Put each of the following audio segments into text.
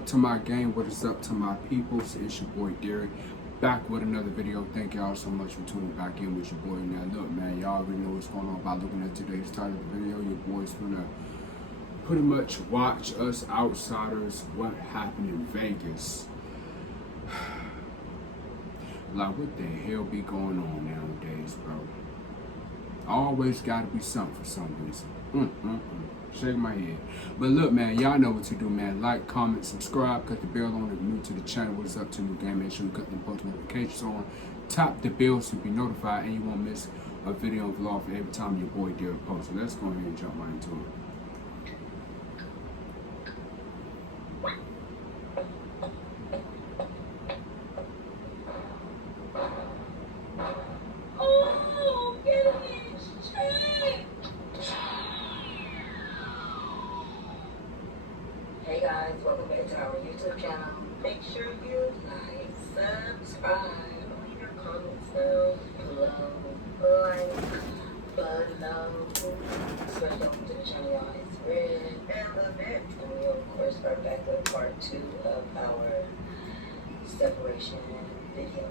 up to my gang? What is up to my peoples? It's your boy Derek, back with another video. Thank y'all so much for tuning back in with your boy. Now look, man, y'all already know what's going on by looking at today's title of the video. Your boy's gonna pretty much watch us outsiders what happened in Vegas. Like, what the hell be going on nowadays, bro? Always gotta be something for some reason. Shake my head. But look, man, y'all know what to do, man. Like, comment, subscribe, cut the bell on if you're new to the channel. What is up to new game? Make sure you cut the post notifications on. Tap the bell so you be notified and you won't miss a video and vlog for every time your boy Derek posts. So let's go ahead and jump right into it. Hey guys, welcome back to our YouTube channel. Make sure you like, subscribe, leave your comments down below, especially welcome to the channel, y'all. It's Red and Levette, and we of course are back with part 2 of our separation video.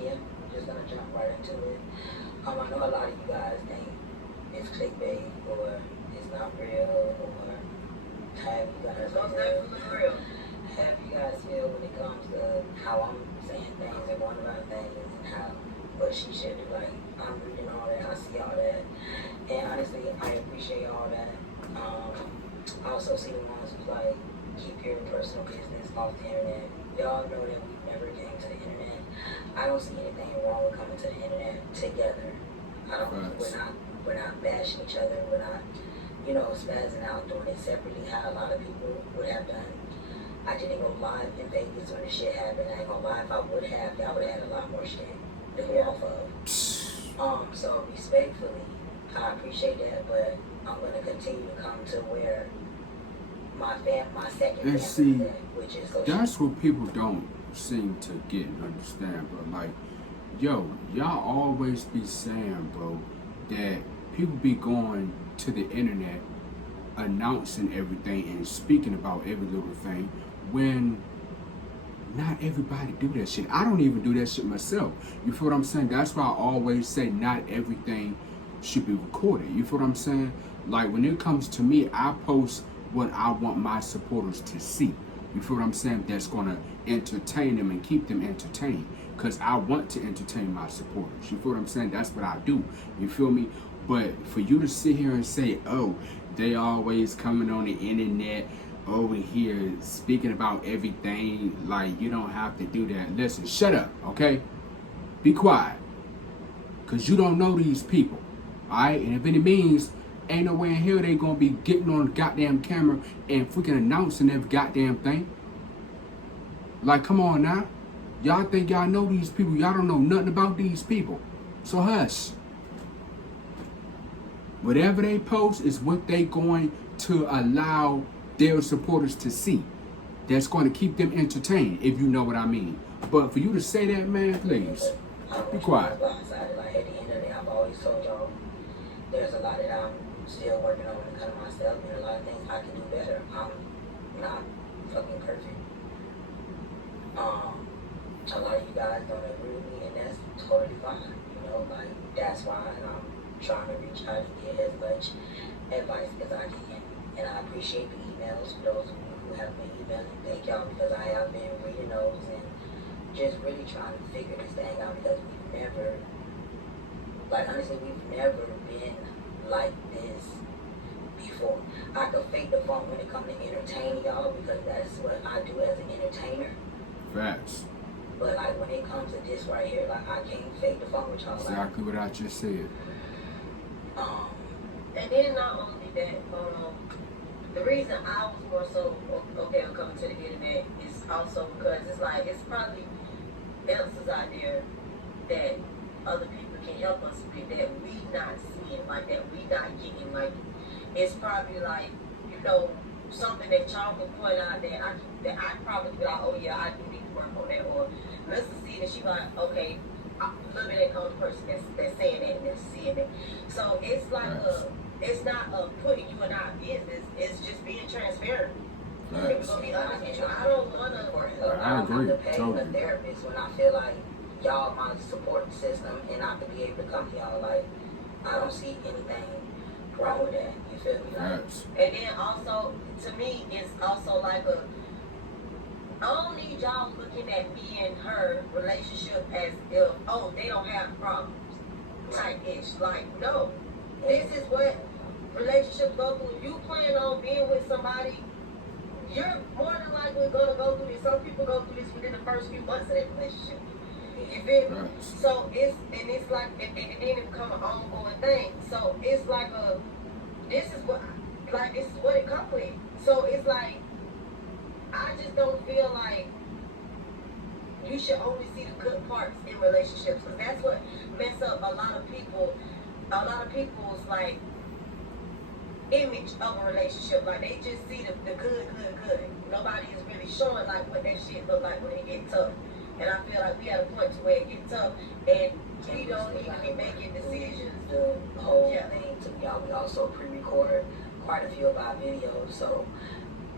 Yeah, I'm just gonna jump right into it. I know a lot of you guys think it's clickbait or it's not real, or have you guys feel, have you guys feel when it comes to how I'm saying things and going about things and how what she should do. Like, I'm reading all that, I see all that, and honestly I appreciate all that. I also see the ones who's like, keep your personal business off the internet. Y'all know that we never came to the internet. I don't see anything wrong with coming to the internet together. We're not bashing each other, we're not, spazzing out, doing it separately how a lot of people would have done. I didn't go live in Vegas when the shit happened. I ain't gonna lie, if I would have, y'all would have had a lot more shit to go off of. So respectfully, I appreciate that, but I'm gonna continue to come to where my second family is at, which is social. That's what people don't seem to get and understand, bro. Like, yo, y'all always be saying, bro, that people be going to the internet announcing everything and speaking about every little thing when not everybody do that shit. I don't even do that shit myself. You feel what I'm saying? That's why I always say not everything should be recorded. You feel what I'm saying? Like, when it comes to me, I post what I want my supporters to see. You feel what I'm saying? That's gonna entertain them and keep them entertained. Because I want to entertain my supporters. You feel what I'm saying? That's what I do. You feel me? But for you to sit here and say, oh, they always coming on the internet over here speaking about everything, like, you don't have to do that. Listen, shut up, okay? Be quiet. Because you don't know these people, all right? And if it means ain't no way in hell they gonna be getting on the goddamn camera and freaking announcing every goddamn thing. Like, come on now. Y'all think y'all know these people. Y'all don't know nothing about these people. So hush. Whatever they post is what they going to allow their supporters to see. That's going to keep them entertained, if you know what I mean. But for you to say that, man, please, be quiet. Like, at the end of the day, I've always told y'all there's a lot that I'm still working on when it comes to myself, and a lot of things I can do better. I'm not fucking perfect. A lot of you guys don't agree with me, and that's totally fine. Like, that's why I'm trying to reach out and get as much advice as I can. And I appreciate the emails for those of you who have been emailing. Thank y'all, because I have been reading those and just really trying to figure this thing out, because we've never, like, honestly, we've never been like this before. I could fake the funk when it comes to entertaining y'all, because that's what I do as an entertainer. Facts. But like, when it comes to this right here, like, I can't fake the funk with y'all. Exactly what I just said. And then not only that, the reason I was more so okay on coming to the internet is also because it's like, it's probably answers out there that other people can help us with that we not seeing, like, that we not getting. Like, it's probably like, something that y'all can point out that I probably be like, oh yeah, I do need to work on that. Or let's see that she like, okay, look at that other person that's saying that and that's seeing it. So it's like it's not putting you in our business. It's just being transparent. We're gonna be honest with you. I don't wanna. I agree. To pay Totally. a therapist when I feel like y'all my support system and I could be able to come to y'all. Like, I don't see anything wrong with that. You feel me? Like, Yes. And then also, to me, it's also like I don't need y'all looking at me and her relationship as if, oh, they don't have problems type ish. Like, no. This is what relationships go through. If you plan on being with somebody, you're more than likely gonna go through this. Some people go through this within the first few months of their relationship. You feel me? Right. So it's like and then it become an ongoing thing. So it's like this is what it comes with. So it's like I just don't feel like you should only see the good parts in relationships, because that's what mess up a lot of people's like image of a relationship. Like, they just see the good. Nobody is really showing like what that shit look like when it get tough. And I feel like we at a point to where it get tough and we don't even be making decisions. The whole thing to y'all, we also pre-record quite a few of our videos, so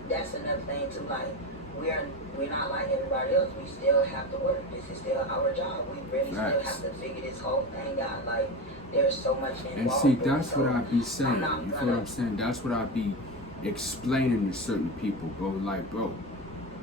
that's another thing too. Like, we're not like everybody else. We still have to work. This is still our job. We really still have to figure this whole thing out. Like, there's so much involved. And see, that's what I be saying. You feel what I'm saying? That's what I be explaining to certain people, bro. Like, bro,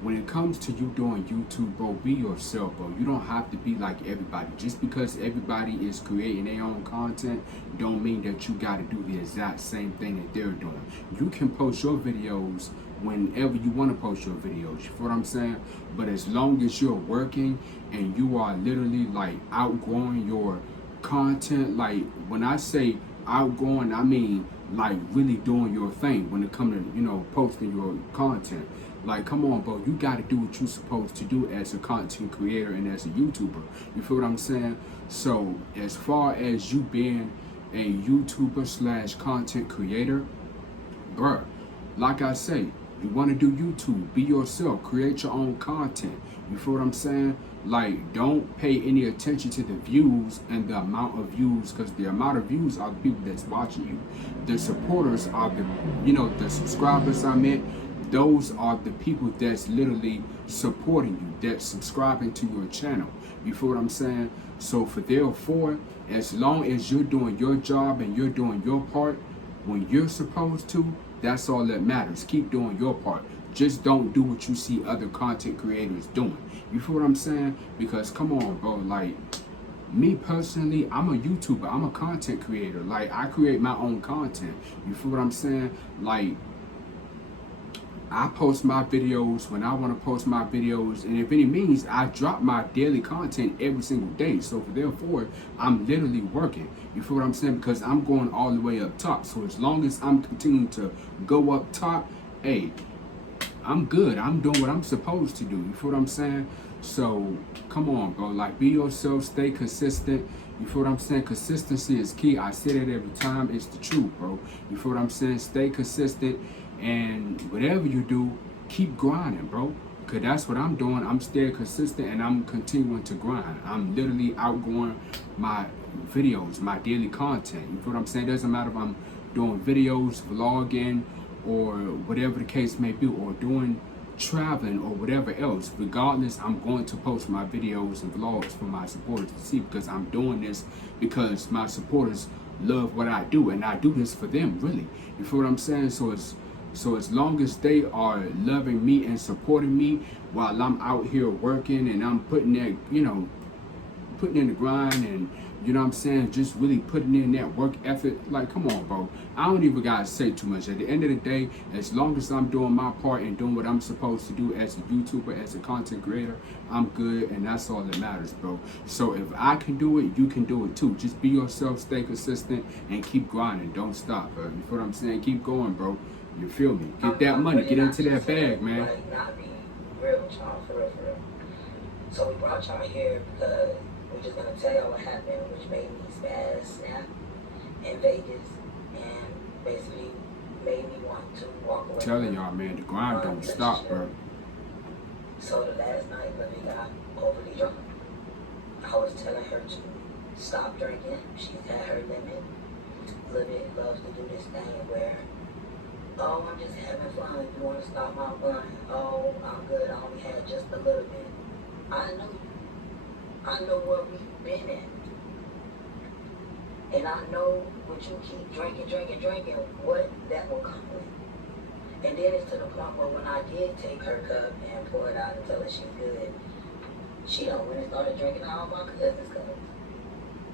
when it comes to you doing YouTube, bro, be yourself, bro. You don't have to be like everybody. Just because everybody is creating their own content don't mean that you got to do the exact same thing that they're doing. You can post your videos whenever you want to post your videos. You feel what I'm saying? But as long as you're working and you are literally like outgrowing your content, like when I say outgrowing, I mean like really doing your thing when it comes to, you know, posting your content. Like, come on, bro, you got to do what you're supposed to do as a content creator and as a YouTuber. You feel what I'm saying? So as far as you being a YouTuber / content creator, bruh, like I say, you want to do YouTube, be yourself, create your own content. You feel what I'm saying? Like, don't pay any attention to the views and the amount of views, because the amount of views are the people that's watching you. The supporters are the, you know, the subscribers I meant. Those are the people that's literally supporting you, that's subscribing to your channel. You feel what I'm saying? So for therefore, as long as you're doing your job and you're doing your part when you're supposed to, that's all that matters. Keep doing your part. Just don't do what you see other content creators doing. You feel what I'm saying? Because come on, bro, like, me personally, I'm a YouTuber, I'm a content creator. Like, I create my own content. You feel what I'm saying? Like, I post my videos when I want to post my videos, and if any means, I drop my daily content every single day. So therefore, I'm literally working. You feel what I'm saying? Because I'm going all the way up top. So as long as I'm continuing to go up top, hey, I'm good. I'm doing what I'm supposed to do. You feel what I'm saying? So come on, bro. Like, be yourself. Stay consistent. You feel what I'm saying? Consistency is key. I say that every time. It's the truth, bro. You feel what I'm saying? Stay consistent. And whatever you do, keep grinding, bro. Because that's what I'm doing. I'm staying consistent and I'm continuing to grind. I'm literally outgoing my videos, my daily content. You feel what I'm saying? It doesn't matter if I'm doing videos, vlogging, or whatever the case may be, or doing traveling or whatever else. Regardless, I'm going to post my videos and vlogs for my supporters to see, because I'm doing this because my supporters love what I do, and I do this for them, really. You feel what I'm saying? So as long as they are loving me and supporting me while I'm out here working and I'm putting that, you know, putting in the grind and, you know what I'm saying, just really putting in that work effort, like, come on, bro. I don't even gotta say too much. At the end of the day, as long as I'm doing my part and doing what I'm supposed to do as a YouTuber, as a content creator, I'm good, and that's all that matters, bro. So if I can do it, you can do it too. Just be yourself, stay consistent, and keep grinding. Don't stop, bro. You feel what I'm saying? Keep going, bro. You feel me? Get that money. Get into that bag, man. Like, not be real with y'all, for real, for real. So we brought y'all here because we're just gonna tell y'all what happened, which made me snap in Vegas, and basically made me want to walk away. Telling y'all, man, the grind don't stop, bro. So the last night when we got overly drunk, I was telling her to stop drinking. She's at her limit, little bit loves to do this thing where, oh, I'm just having fun. You want to stop my fun? Oh, I'm good. I only had just a little bit. I know where we've been at. And I know what you keep drinking, what that will come with. And then it's to the point where when I did take her cup and pour it out and tell her she's good, she done went and started drinking all my cousins' cups.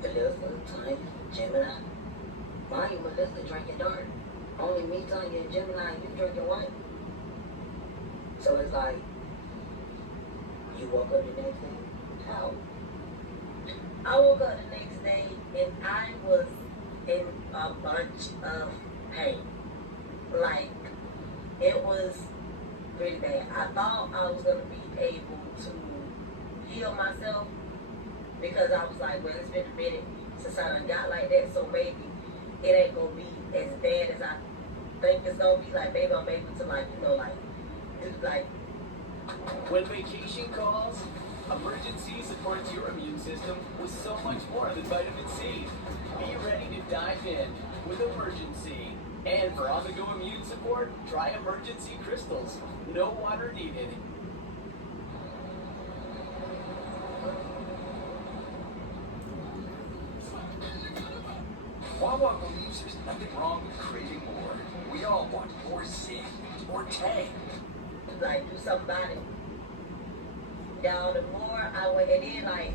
Alyssa, Tanya, Gemini. Mind you, Melissa drinking dark. Only me, Tanya, and Gemini, and you drinking white. So it's like, you woke up the next day, how? I woke up the next day and I was in a bunch of pain. Like, it was really bad. I thought I was going to be able to heal myself because I was like, well, it's been a minute since I done got like that, so maybe it ain't going to be as bad as I think it's going to be. Like, maybe I'm able to, like, you know, like, do, like... When vacation calls, Emergen-C supports your immune system with so much more than vitamin C. Be ready to dive in with Emergen-C. And for on-the-go immune support, try Emergen-C crystals. No water needed. Wawa believes there's nothing wrong with craving more. We all want more zing, more tang. Like, do something about it. Y'all, the more I went, and then, like,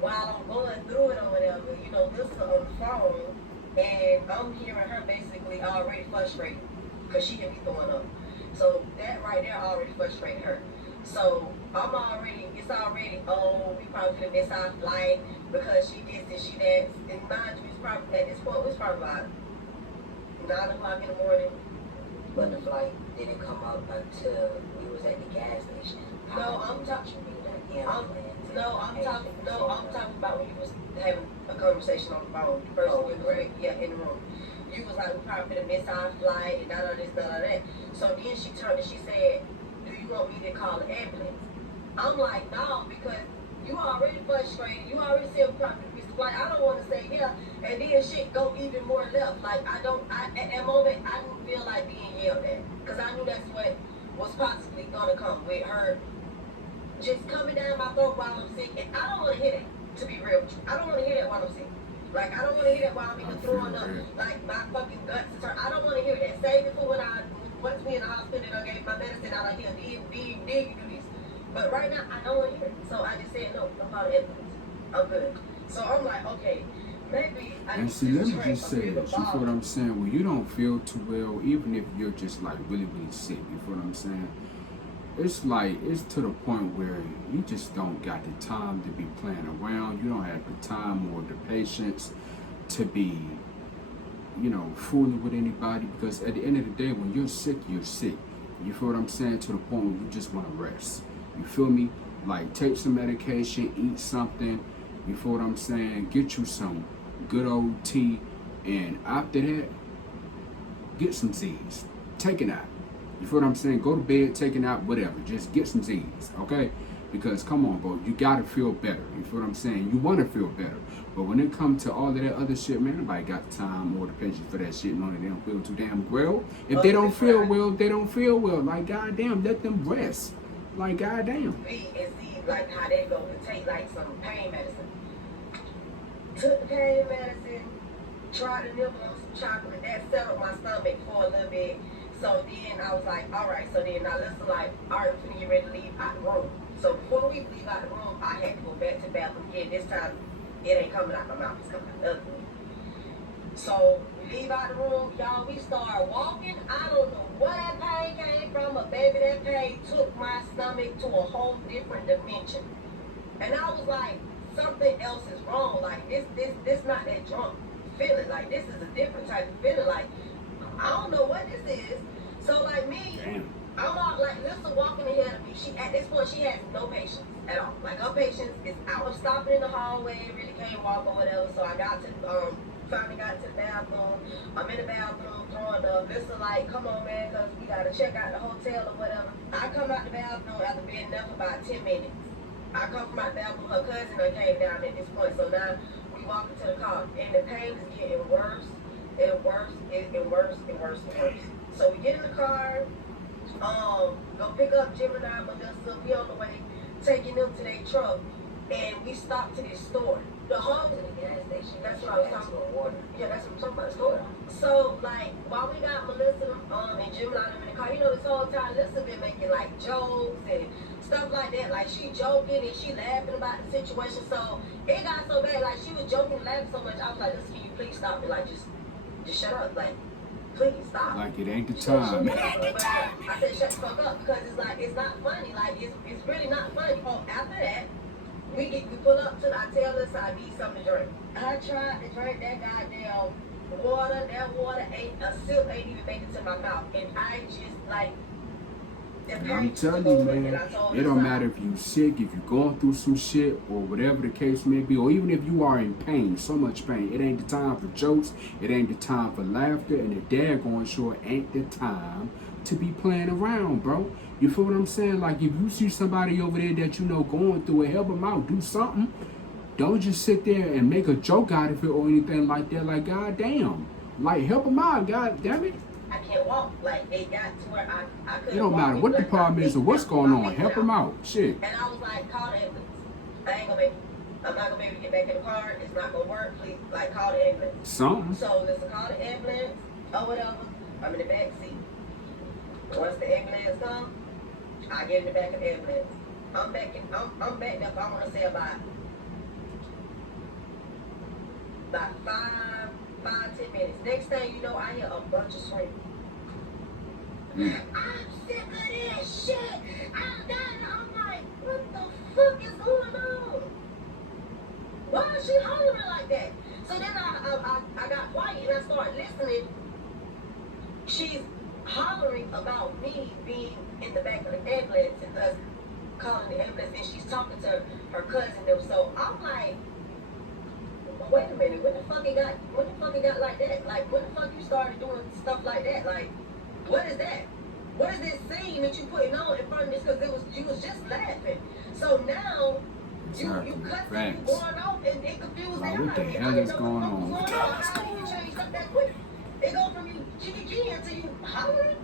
while I'm going through it or whatever, you know, listen on the phone, and I'm hearing her basically already frustrated, because she can be throwing up. So that right there already frustrated her. So it's already, oh, we probably could miss our flight because she this and she that. And mind you, it's probably, at this point, it was probably about 9 o'clock in the morning. But the flight didn't come up until we was at the gas station. No, I'm talking about when you was having a conversation on the phone. The person was right, yeah, in the room. You was like, we probably gonna miss our flight and none of this, none of that. So then she turned and she said, do you want me to call the ambulance? I'm like, no, because you already frustrated. You already said we probably miss the flight. I don't want to say yeah, and then shit go even more left. Like at that moment, I didn't feel like being yelled at, because I knew that's what was possibly gonna come with her just coming down my throat while I'm sick. And I don't want to hear that, to be real with you. I don't want to hear that while I'm sick. Like, I don't want to hear that while I'm even throwing up, like, my fucking guts is hurt. I don't want to hear that. Save it for when once we in the hospital and I gave my medicine, I like, here, did you do this? But right now, I don't want to hear it. So I just said, no, don't call the ambulance. I'm good. So I'm like, okay, maybe I And need see, to let me drink just a say bit this. of You feel what volume. I'm saying? When you don't feel too well, even if you're just like really, really sick, you feel what I'm saying? It's like, it's to the point where you just don't got the time to be playing around. You don't have the time or the patience to be, fooling with anybody, because at the end of the day, when you're sick, you're sick. You feel what I'm saying? To the point where you just want to rest. You feel me? Like, take some medication, eat something. You feel what I'm saying? Get you some good old tea, and after that, get some Z's. Take it out. You feel what I'm saying? Go to bed, take it out, whatever. Just get some Z's, okay? Because, come on, bro, you gotta feel better. You feel what I'm saying? You wanna feel better. But when it comes to all of that other shit, man, nobody got the time or the patience for that shit, knowing that they don't feel too damn well. If they don't feel well, they don't feel well. Like, goddamn, let them rest. Like, goddamn. B and see like how they go and take like some pain medicine. Took the pain medicine, tried to nibble on some chocolate. That settled my stomach for a little bit. So then I was like, all right. So then I listened like, all right, we're gonna get ready to leave out the room. So before we leave out the room, I had to go back to the bathroom again. This time, it ain't coming out my mouth. It's coming out the other way. So we leave out the room, y'all. We start walking. I don't know where that pain came from, but baby, that pain took my stomach to a whole different dimension. And I was like, something else is wrong. Like this not that drunk feeling. Like this is a different type of feeling. Like I don't know what this is. So like me, I'm all like Lisa walking ahead of me. She at this point she has no patience at all. Like her patience is out. I'm stopping in the hallway, really can't walk or whatever. So I got to finally got to the bathroom. I'm in the bathroom throwing up. Lisa like, come on man, cause we gotta check out the hotel or whatever. I come out the bathroom after being there for about 10 minutes. I come from my bathroom, her cousin came down at this point. So now we walk into the car, and the pain is getting worse and worse and worse and worse and worse. So we get in the car, go pick up Gemini, Melissa, we on the way, taking them to their truck, and we stop to this store. The whole To the gas station. That's what I was talking about. Water. Yeah, that's what I'm talking about, store. So, like, while we got Melissa and Gemini in the car, you know, this whole time, Melissa been making, like, jokes and stuff like that. Like, she joking and she laughing about the situation. So, it got so bad. Like, she was joking and laughing so much. I was like, listen, can you please stop it? Like, just shut up. Like, please stop. Like it ain't the time. I said, shut the fuck up, because it's like, it's not funny. Like, it's really not funny. Oh, after that, we pull up to, I tell us I need something to drink. I tried to drink that goddamn water. That water a sip ain't even make it to my mouth. And I just like, And I'm telling you, man, it don't matter if you sick, if you're going through some shit, or whatever the case may be, or even if you are in pain, so much pain. It ain't the time for jokes. It ain't the time for laughter. And the daggone sure ain't the time to be playing around, bro. You feel what I'm saying? Like, if you see somebody over there that you know going through it, help them out. Do something. Don't just sit there and make a joke out of it or anything like that. Like, goddamn. Like, help them out, god damn it. I can't walk. Like, it got to where I couldn't. It don't matter what the problem is or what's going on. Help them out. Shit. And I was like, call the ambulance. I'm not gonna be able to get back in the car. It's not gonna work. Please, like, call the ambulance. Something. So listen, call the ambulance or whatever. I'm in the back seat. Once the ambulance comes, I get in the back of the ambulance. I'm backed up. I want to say about 5-10 minutes. Next thing you know, I hear a bunch of screaming. I'm sick of this shit. I'm done. I'm like, what the fuck is going on? Why is she hollering like that? So then I got quiet and I started listening. She's hollering about me being in the back of the ambulance and us calling the ambulance, and she's talking to her cousin. So I'm like, wait a minute, when the fuck it got like that? Like, when the fuck you started doing stuff like that? Like, what is that? What is this scene that you putting on in front of this? Because you was just laughing. So now you cussing, you going off, and it confused Like, me. what the hell is going on? How do you change up that quick? It go from you jiggy until you hollering.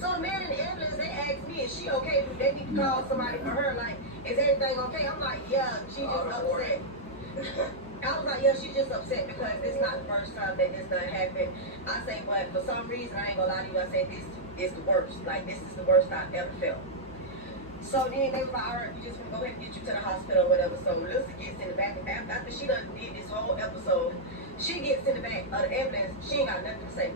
So the man in the ambulance, they asked me, is she okay? Do they need to call somebody for her? Like, is everything okay? I'm like, yeah, she just upset. I was like, yeah, she's just upset because it's not the first time that this done happened. I say, but for some reason, I ain't gonna lie to you, I say this is the worst. Like, this is the worst I've ever felt. So then they was like, all right, we just gonna go ahead and get you to the hospital or whatever. So Melissa gets in the back, after she done did this whole episode, she gets in the back of the ambulance, she ain't got nothing to say.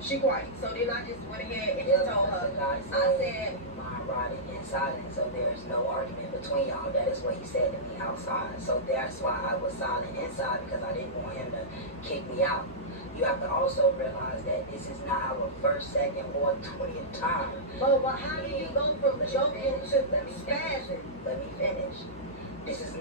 She quiet. So then I just went ahead and just told her, I said, mind riding in silence, so there's no argument between y'all. That is what he said to me outside. So that's why I was silent inside, because I didn't want him to kick me out. You have to also realize that this is not our first, second, or 20th time. but how do you go from joking to spazzing? Let me finish. This is,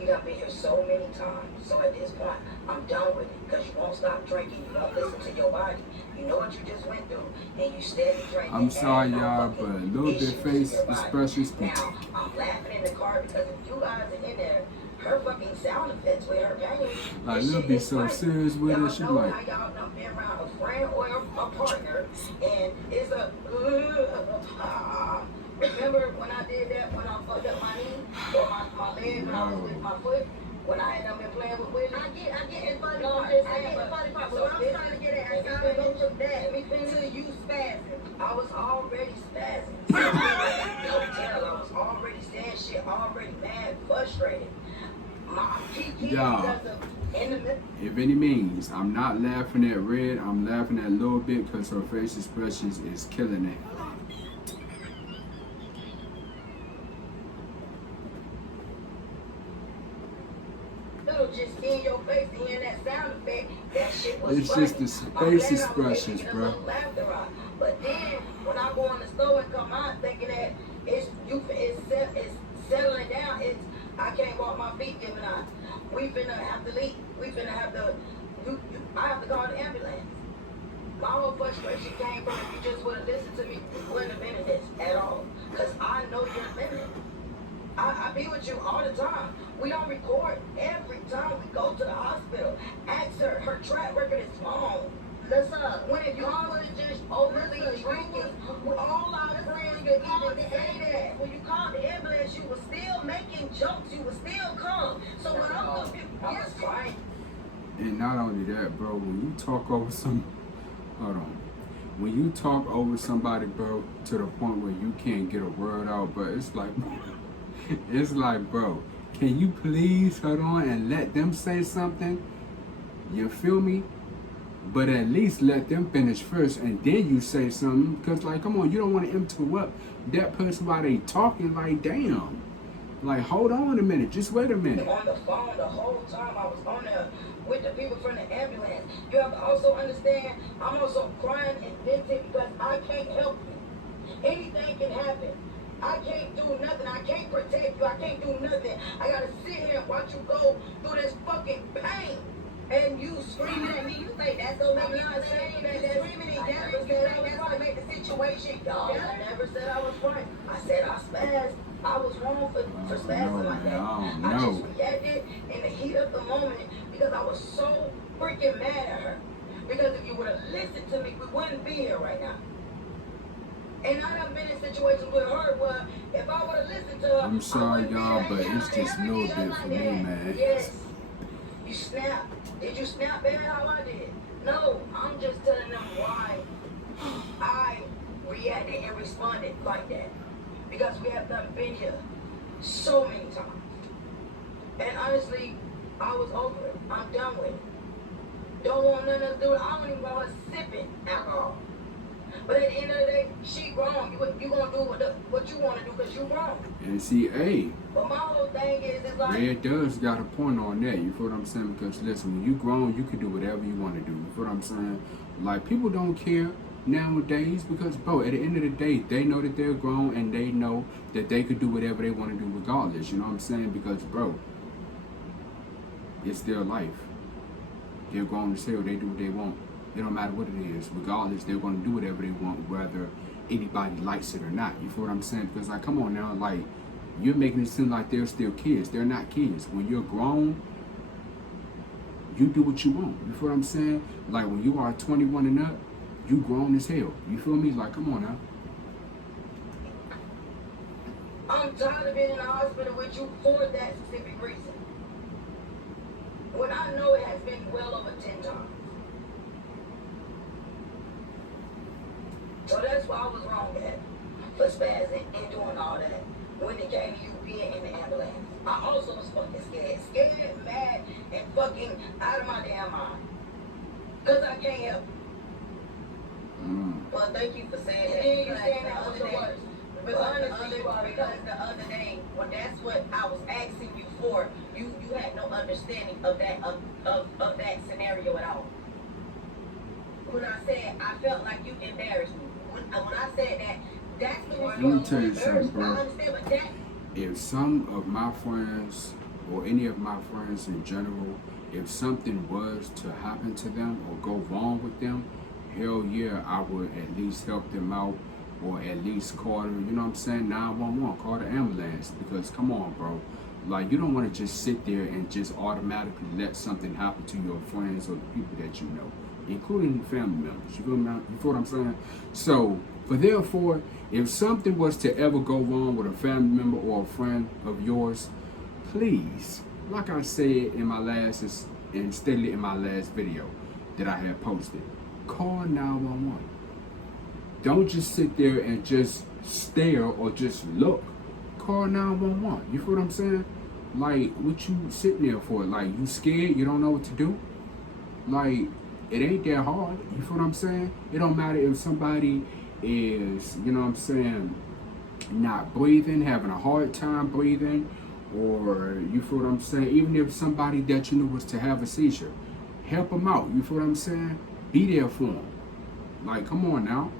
you have been here so many times. So at this point, I'm done with it, because you won't stop drinking. You don't listen to your body. You know what you just went through, and you steady drinking. I'm sorry, y'all, but a little bit issues face in your body. expressions. Now, I'm laughing in the car because if you guys are in there, her fucking sound effects with her pain. Like, this Lil shit be is so funny. serious with Y'all it. She know like, how y'all done been around a friend or a partner, and it's a remember when I did that, when I fucked up my knee or my leg when I was with my foot, when I had been playing with Whitney? I get the funny part. I get the funny part. But what I'm trying to get at, I gotta go from that to you spazzing. I was already spazzing. Don't tell, I was already saying shit, already mad, frustrated. My PK Y'all, because of intimate. if any means, I'm not laughing at Red. I'm laughing at a little bit because her face expressions is killing it. Just in your face and hearing that sound effect, that shit was It's funny. just the I'm face glad I was expressions, able to get a bro. little laughter out. But then when I go in the store and come out thinking that it's settling down, I can't walk my feet giving out. We finna have to leave. We finna have to. I have to call the ambulance. My whole frustration came from if you just would have listened to me, you wouldn't have been in this at all. Cause I know you're living. I be with you all the time. We don't record every time we go to the hospital. track record is small. Listen, When if you was just overly drinking, all our friends could even say that. when you called the ambulance, you were still making jokes. You were still calm. So when I'm confused, I was fine. And not only that, bro, when you talk over some, hold on, when you talk over somebody, bro, to the point where you can't get a word out, bro, it's like, bro, can you please hold on and let them say something? You feel me? But at least let them finish first, and then you say something. Because, like, come on, you don't want to interrupt that person while they talking. Like, damn. Like, hold on a minute. Just wait a minute. On the phone the whole time I was on there with the people from the ambulance. You have to also understand, I'm also crying and venting because I can't help you. Anything can happen. I can't do nothing. I can't protect you. I can't do nothing. I gotta sit here and watch you go through this fucking pain. And you screaming at me, you think that's gonna make me not saying that? That's screaming and yelling, that's gonna make the situation go. I never said I was right. I said I spazzed. I was wrong for spazzing like that. I just reacted in the heat of the moment because I was so freaking mad at her. Because if you would have listened to me, we wouldn't be here right now. And I done been in situations with her where if I would have listened to her, I'm sorry, y'all, but it's just a little bit for me, man. Yes. You snap. Did you snap back how I did? No, I'm just telling them why I reacted and responded like that. Because we have done been here so many times. And honestly, I was over it. I'm done with it. Don't want nothing to do with it. I don't even want her sipping alcohol. But at the end of the day, she grown. You gonna do what you want to do because you grown. And see, hey, But my whole thing is like... Red does got a point on that. You feel what I'm saying? Because listen, when you grown, you can do whatever you want to do. You feel what I'm saying? Like, people don't care nowadays because, bro, at the end of the day, they know that they're grown and they know that they could do whatever they want to do regardless. You know what I'm saying? Because, bro, it's their life. They're grown as hell. They do what they want. It don't matter what it is. Regardless, they're going to do whatever they want, whether anybody likes it or not. You feel what I'm saying? Because, like, come on now, like, you're making it seem like they're still kids. They're not kids. When you're grown, you do what you want. You feel what I'm saying? Like, when you are 21 and up, you grown as hell. You feel me? Like, come on now. I'm tired of being in the hospital with you for that specific reason. When I know it has been well over 10 times. So that's why I was wrong at for spazzing and doing all that. When it came to you being in the ambulance, I also was fucking scared, mad, and fucking out of my damn mind. Because I can't help it. Well, thank you for saying that. And then you Because saying the that was other the day- worst. Because Honestly, because the other day, when that's what I was asking you for, you had no understanding of that of that scenario at all. When I said I felt like you embarrassed me. When I said that, that's the Let me tell you something, bro. I understand, but that If some of my friends or any of my friends in general, if something was to happen to them or go wrong with them, hell yeah, I would at least help them out or at least call them, you know what I'm saying, 911, call the ambulance. Because come on, bro, like, you don't want to just sit there and just automatically let something happen to your friends or the people that you know, including family members. You feel what I'm saying? So, but therefore, if something was to ever go wrong with a family member or a friend of yours, please, like I said in my last and stated in my last video that I had posted, call 911. Don't just sit there and just stare or just look. Call 911. You feel what I'm saying? Like, what you sitting there for? Like, you scared? You don't know what to do? Like, it ain't that hard. You feel what I'm saying? It don't matter if somebody is, you know what I'm saying, not breathing, having a hard time breathing, or you feel what I'm saying, even if somebody that you know was to have a seizure, help them out. You feel what I'm saying? Be there for them. Like, come on now.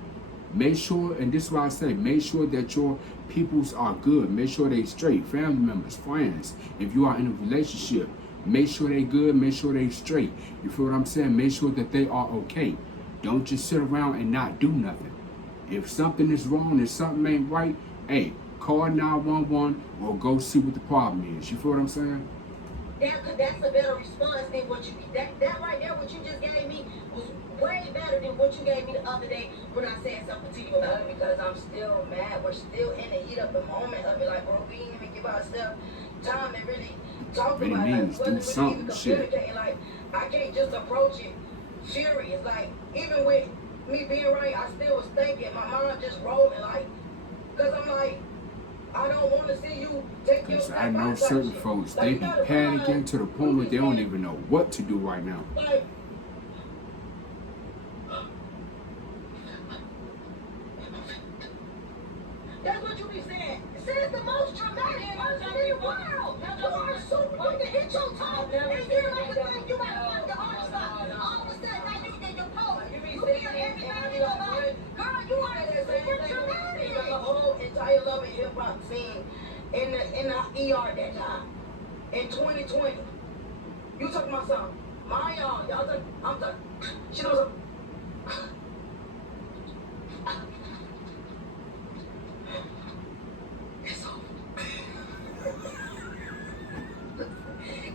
Make sure, and this is why I say, make sure that your peoples are good. Make sure they straight. Family members, friends. If you are in a relationship, make sure they good. Make sure they straight. You feel what I'm saying? Make sure that they are okay. Don't just sit around and not do nothing. If something is wrong, if something ain't right, hey, call 911 or go see what the problem is. You feel what I'm saying? that's a better response than what you that right there. What you just gave me was way better than what you gave me the other day when I said something to you about it. Because I'm still mad. We're still in the heat of the moment of it. Like, bro, we didn't even give ourselves time to really talk Really about it. means Like, do wasn't really something, even shit. communicating. Like, I can't just approach it furious. Like, even with me being right, I still was thinking. My mind just rolling. Like, because I'm like, I don't want to see you take your Because step I know out type certain shit. folks, Like, they you be gotta panicking realize to the point where they don't even know what to do right now. like, that's what you be saying. Says the most dramatic person in the world. You are super. You can hit your toe, and you don't even think you got to your arms up. All of a sudden, now you get your pose. You be You saying feel and everything I in be your like, body. Girl, you are super dramatic. the whole entire love and hip hop scene in the ER that time in 2020. You talking about something? Y'all talking, I'm talking. She knows something. It's over.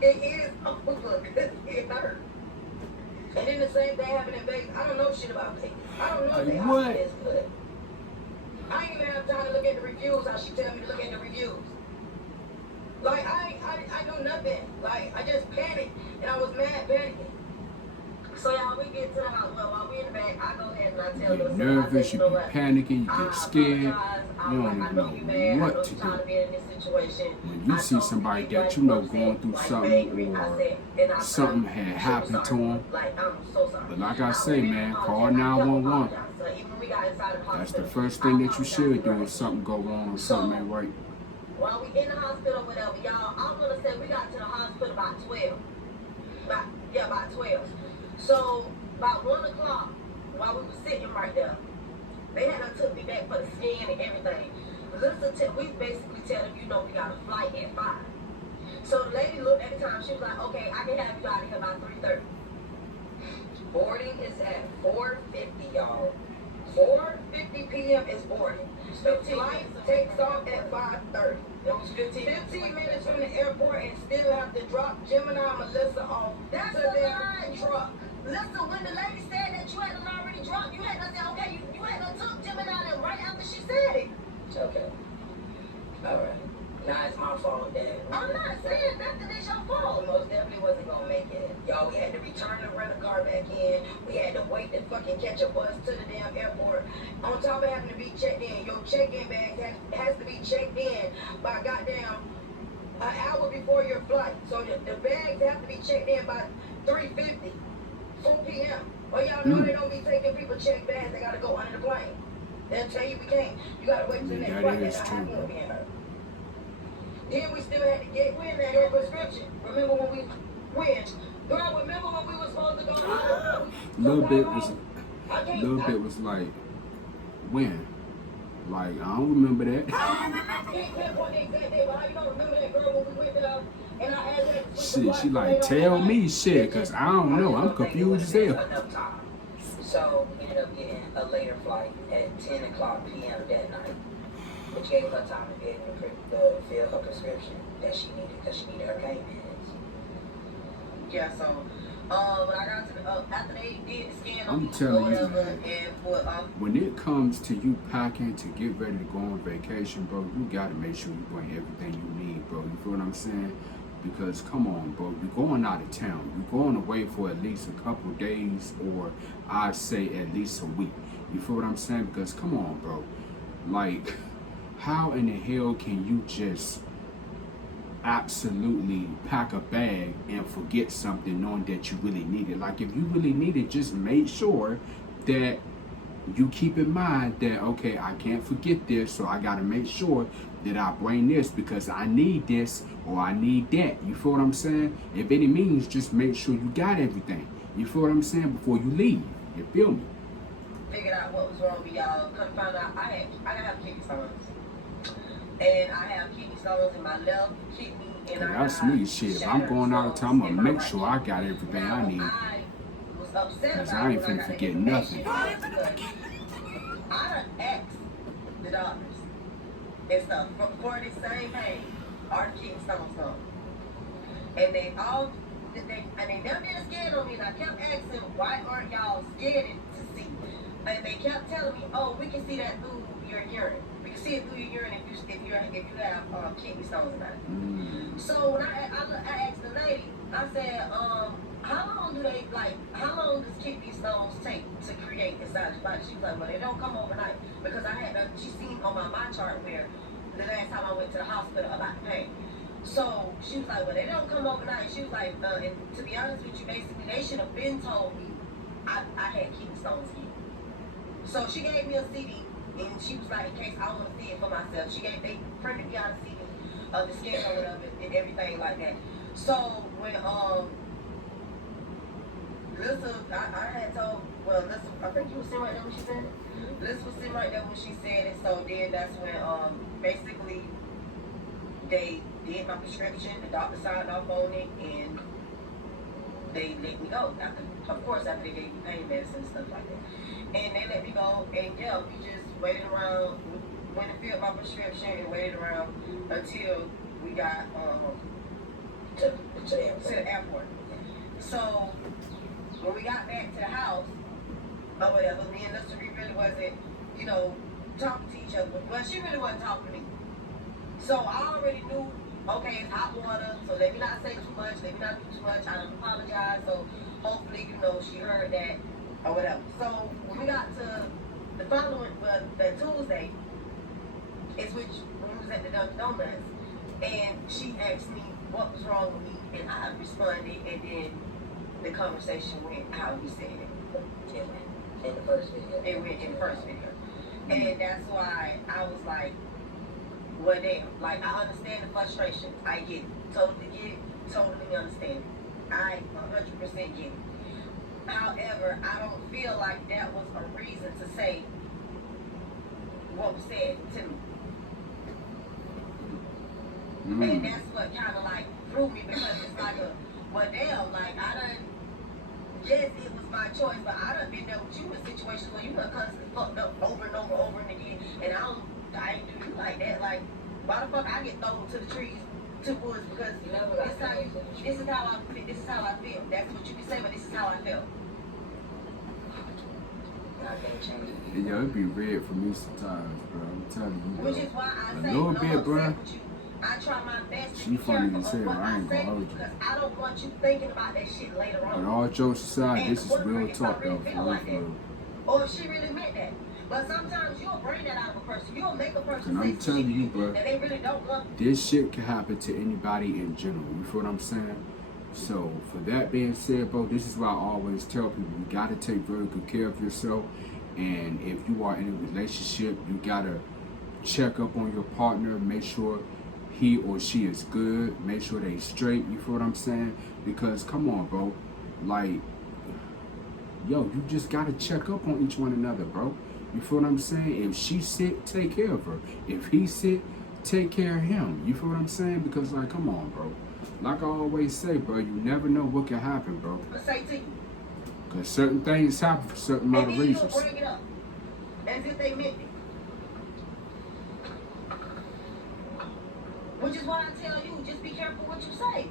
It is over because it hurt. And then the same thing happened in Vegas. I don't know shit about Vegas. I don't know if they What? hospital is good. I ain't even have time to look at the reviews. How she tell me to look at the reviews. Like I know nothing. Like I just panicked and I was mad panicking. So y'all, we get to the house. Well, while we in the back, I go ahead and I You tell get them. nervous, you be what? panicking, you I get scared. apologize. You don't I even know you mad. know I know what to you're tired do. of being in this situation. When you I see told somebody you that like you know upset, going through like something angry. I or said, and something I'm had super happened to sorry. them. Like, I'm so sorry. But like I I say, really man, apologize. call I double 911. apologize. So even when we got inside the That's the hospital, first I thing that you apologize should to do her. if something go wrong or something ain't right. While we in the hospital, whatever, y'all, I'm gonna say we got to the hospital about 12. About 12. So about 1 o'clock, while we were sitting right there, they had to took me back for the scan and everything. We basically tell them, we got a flight at 5. So the lady looked at the time. She was like, okay, I can have you out of here by 3:30. Boarding is at 4:50, y'all. 4:50 p.m. is boarding. The flight takes off at 5:30. It was 15 minutes from the airport and still have to drop Gemini and Melissa off That's to a their lie. truck. Listen, when the lady said that you had already drunk, you had to say, okay, you had to took Gemini and right after she said it. Okay. All right. Now it's my fault that I'm not saying nothing is your fault. we most definitely wasn't gonna make it. Y'all, we had to return the rental car back in. We had to wait to fucking catch a bus to the damn airport. On top of having to be checked in, your check-in bag has to be checked in by goddamn an hour before your flight. So the bags have to be checked in by 3:50, 4 p.m. Well, y'all know they don't be taking people check bags. They gotta go under the plane. They'll tell you we can't. You gotta wait till the next That flight. is That's true, not happening bro. with me and her. Then we still had to get your prescription. Remember when we went? Girl, remember when we were supposed to go? Little bit was like, when? Like, I don't remember that. Can't pinpoint the exact day, but how you don't remember that girl when we went there and I asked her to switch the Shit, flight she so like, they don't tell have me to- shit, cause I don't know. I'm confused as hell. Enough time. So we ended up getting a later flight at 10 o'clock p.m. that night, which gave her time to be able to fill her prescription that she needed because she needed her pain meds. Yeah, so when I got to the, after they did the scan, I'm telling you, whatever, man. and for When it comes to you packing to get ready to go on vacation, bro, you gotta make sure you bring everything you need, bro. You feel what I'm saying? Because come on, bro, you're going out of town. You're going away for at least a couple days, or I'd say at least a week. You feel what I'm saying? Because come on, bro. Like, how in the hell can you just absolutely pack a bag and forget something knowing that you really need it? Like, if you really need it, just make sure that you keep in mind that, okay, I can't forget this, so I gotta make sure that I bring this because I need this or I need that. You feel what I'm saying? If any means, just make sure you got everything. You feel what I'm saying? Before you leave. You feel me? figured out what was wrong with y'all. Come find out I have kidney stones. And I have kidney stones in my left kidney and That's me, shit. If I'm going out of town, I'm gonna make sure I got everything I need. I was upset Cause about I ain't it when finna got forget information nothing. because I done asked the doctors and stuff for the same pain are the kidney stones come. And they never been scared of me. And I kept asking, why aren't y'all scared to see? And they kept telling me, oh, we can see that through your urine. We can see it through your urine if you have kidney stones in it. So when I asked the lady, I said, how long does kidney stones take to create inside your body? She was like, well, they don't come overnight. Because she seen on my chart where the last time I went to the hospital about the pain. So she was like, well, they don't come overnight. She was like, and to be honest with you, basically, they should have been told me I had kidney stones again. So she gave me a CD, and she was like, in case I want to see it for myself, they printed me out a CD of the scale or whatever and everything like that. So when Lissa, I had told, Lissa, I think you were sitting right there when she said it. Lissa was sitting right there when she said it. So then that's when basically they did my prescription, the doctor signed off on it, and they let me go. After they gave me pain medicine and stuff like that. And they let me go, and yeah, we just waited around, went and filled my prescription and waited around until we got to the airport. So when we got back to the house, or whatever, me and Lissa really wasn't, talking to each other. Well, she really wasn't talking to me. So I already knew, okay, it's hot water, so let me not say too much, let me not do too much. I don't apologize, so hopefully, she heard that or whatever. So when we got to the following, that Tuesday, is when we was at the Dunkin' Donuts, and she asked me what was wrong with me, and I responded, and then the conversation went how we said it. In the first video. It went in the first video. And that's why I was like, well, damn. Like, I understand the frustration. I get it. Totally get it. Totally understand it. I 100% get it. However, I don't feel like that was a reason to say what was said to me. And that's what kind of like threw me, because it's like well, damn, like yes, it was my choice, but I done been there with you in situations where you done constantly fucked up over and over and again, and I ain't do you like that. Like, why the fuck I get thrown to the trees, to woods, because this is how I feel. That's what you can say, but this is how I feel. And yo, it be red for me sometimes, bro. I'm telling you. Which is why I say, a little bit, bro. I try my best to She be funny careful as hell, of what I ain't say, gonna hold you. because I don't want you thinking about that shit later on. But all jokes aside, And this is real wondering if I talk, really though, feel for like real. Or if she really meant that. But sometimes you'll bring that out of a person. You'll make a person And say I'm telling you, bro, that they really don't love. this shit can happen to anybody in general. You feel what I'm saying? So, for that being said, bro, this is why I always tell people, you gotta take very good care of yourself. And if you are in a relationship, you gotta check up on your partner, make sure he or she is good, make sure they straight, you feel what I'm saying? Because, come on, bro, like, yo, you just gotta check up on each one another, bro. You feel what I'm saying? If she's sick, take care of her. If he's sick, take care of him. You feel what I'm saying? Because, like, come on, bro. Like I always say, bro, you never know what can happen, bro. I say to you. Because certain things happen for certain amount of reasons. You'll bring it up as if they meant it. Which is why I tell you, just be careful what you say.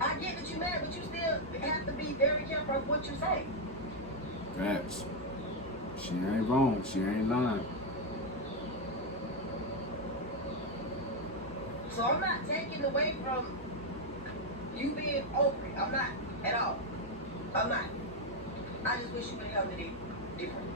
I get that you're mad, but you still have to be very careful of what you say. Facts. She ain't wrong. She ain't lying. So I'm not taking away from you being over it. I'm not at all. I'm not. I just wish you would have handled it different.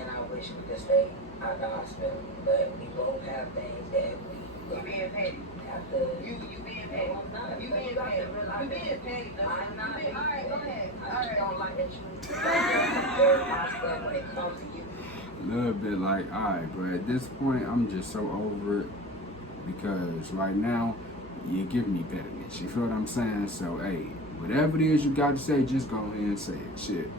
And I wish we could stay at the hospital, but we both have things that we You being petty. have to. You being petty. No, I'm not. You being petty. You being petty. I'm not. Alright, go ahead. I just don't like that you compare my stuff when it comes to you. A little bit like, alright, but at this point, I'm just so over it. Because right now, you give me bitterness. You feel what I'm saying? So, hey, whatever it is you got to say, just go ahead and say it. Shit.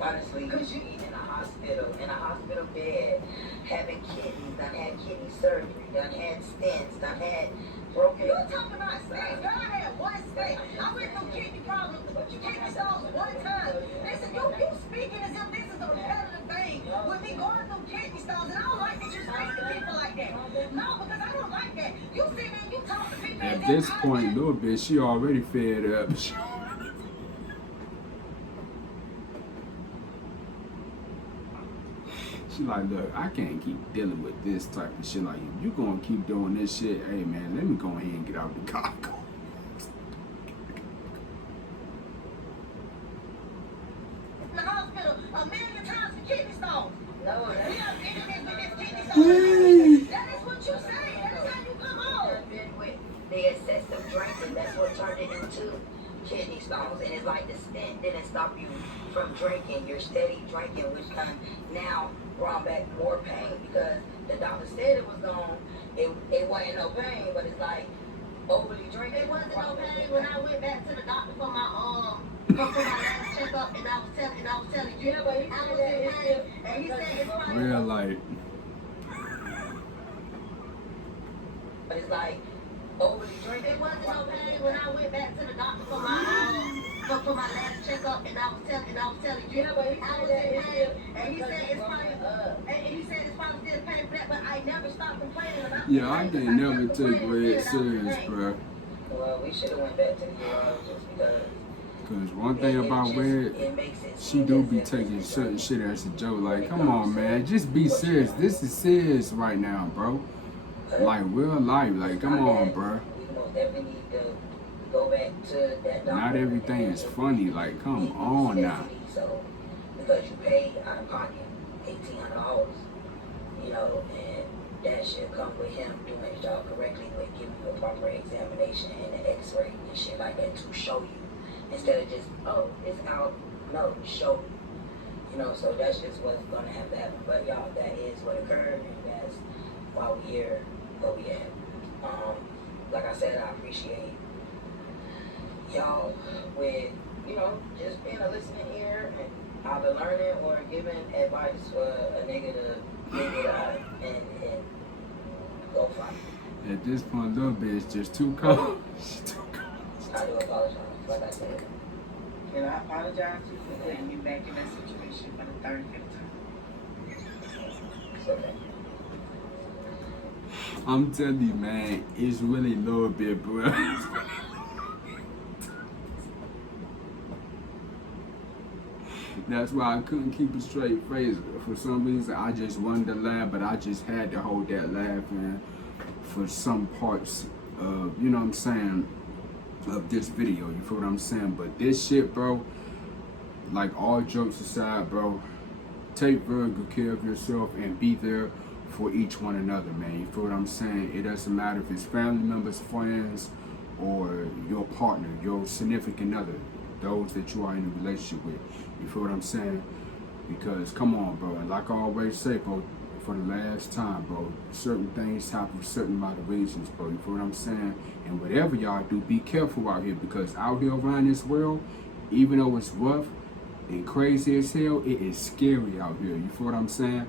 Honestly, because you in a hospital bed, having kidneys, done had kidney surgery, done had stents, done had broken. You're talking about stents. Girl, I had one stent. I went through kidney problems, kidney stones one time. Listen, you speaking as if this is a repetitive thing with be going through kidney stones, and I don't like that you speak to people like that. No, because I don't like that. You sit there and you talk to people. At this point, little bit, she already fed up. She like, look, I can't keep dealing with this type of shit. Like, if you gonna keep doing this shit, hey man, let me go ahead and get out the car. In the hospital a million times for kidney stones. No, We that's have been in this with this kidney Yay. stones. That is what you say. That is how you come on. been with the excessive drinking. That's what turned it into kidney stones. And it's like the stent didn't stop you from drinking. You're steady drinking, which can now brought back more pain because the doctor said it was gone. It wasn't no pain, but it's like overly drinking. It wasn't no pain when I went back to the doctor for my for my last checkup, and I was telling you, Yeah, but he I said was that in it's pain, still- and he said it's probably. Real light. But it's like overly drinking. It wasn't no pain when I went back to the doctor for my last checkup, and I was telling you, Yeah, but he I said was that in it's pain, still- and he said it's probably. Uh, And he said it's probably still pain for that, but I never stopped complaining about Yeah, I pain, didn't because never kept take complaining Red until I was in serious, pain. bro. well, we should have went back to the urologist because Cause one thing about Red, it makes it she seem do as be if taking it's certain just- shit as a joke. Like, come on, man, just be serious. This is serious right now, bro. Like real life. Like, come on, bro. We most definitely need to go back to that doctor. Not everything is funny. Like, come on now. So, because you paid out of pocket $1,800, you know, and that should come with him doing his job correctly, with giving you a proper examination and an X-ray and shit like that to show you, instead of just, oh, it's out. No, show you. You know, so that's just what's gonna have to happen. But y'all, that is what occurred, and that's why we here where we at. Like I said, I appreciate y'all with, you know, just being a listening ear and either learning or giving advice for a nigga to figure it out and go fight. At this point, little bit is just too cold. She too cold. I do apologize, like I said. And I apologize to you for putting you back in that situation for the 35th time. It's okay. I'm telling you, man, it's really a little bit, bro. That's why I couldn't keep a straight face. For some reason, I just wanted to laugh, but I just had to hold that laugh in for some parts of, you know what I'm saying, of this video. You feel what I'm saying? But this shit, bro, like all jokes aside, bro, take very good care of yourself and be there for each one another, man. You feel what I'm saying? It doesn't matter if it's family members, friends, or your partner, your significant other, those that you are in a relationship with. You feel what I'm saying? Because come on, bro, and like I always say, bro, for the last time, bro, certain things happen for certain amount of reasons, bro. You feel what I'm saying? And whatever y'all do, be careful out here, because out here around this world, even though it's rough and crazy as hell, it is scary out here. You feel what I'm saying?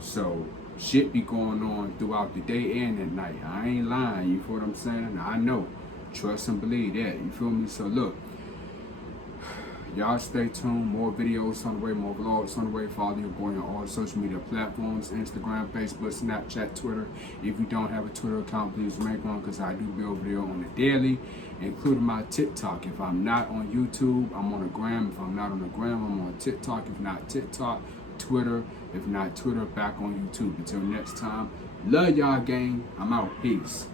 So shit be going on throughout the day and at night. I ain't lying. You feel what I'm saying? I know. Trust and believe that. You feel me? So look, y'all stay tuned. More videos on the way, more vlogs on the way. Follow your boy on all social media platforms: Instagram, Facebook, Snapchat, Twitter. If you don't have a Twitter account, please make one, because I do build video on the daily, including my TikTok. If I'm not on YouTube, I'm on a gram. If I'm not on the gram, I'm on TikTok. If not TikTok, Twitter. If not Twitter, back on YouTube. Until next time, love y'all, gang. I'm out. Peace.